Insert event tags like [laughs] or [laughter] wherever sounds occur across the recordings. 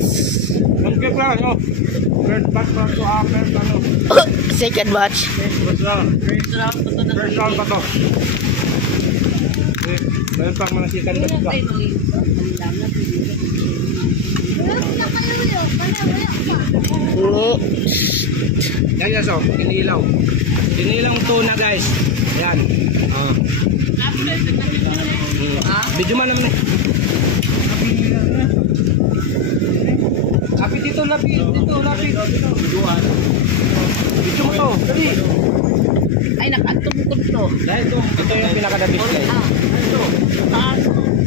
Second batch. Third batch pa to ah, upper ano. [coughs] Second batch. First round. First round pa to. First round pa to. Meron pang mga second batch pa. Oo. Yan yan so, kinilaw. Kinilaw to na guys. Yan. Ah. Uh. Video man naman eh. Video mo to, dali. Ay, nakatungkod to. Dahil ito, ito yung pinakadabis guys. Ah.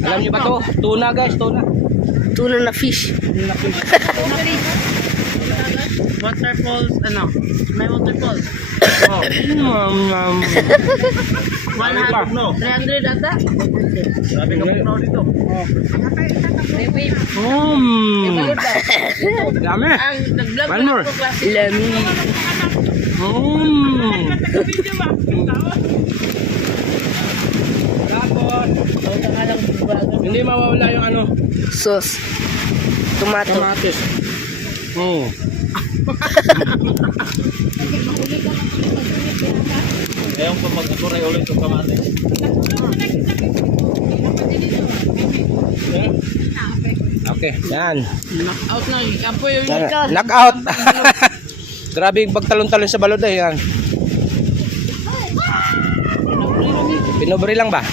Alam niyo ba to? Tuna guys, tuna. Tuna na fish. Waterfalls, ano? May waterfalls. Oh. Um, um, 100, no? 300 ata? Sabi ka po dito. Wave. Um. Dami. Ang nag-vlog One more. Lami. Bago. hindi mawawala yung ano, Sauce. Tomato. kamatis. Oh. Ayaw ko mag-akuray ulit yung kamatis. Okay, yan. Out na. Apo yung Yan. Knockout. [laughs] Grabe yung pagtalon-talon sa balod eh. Yan. Pinubri lang ba?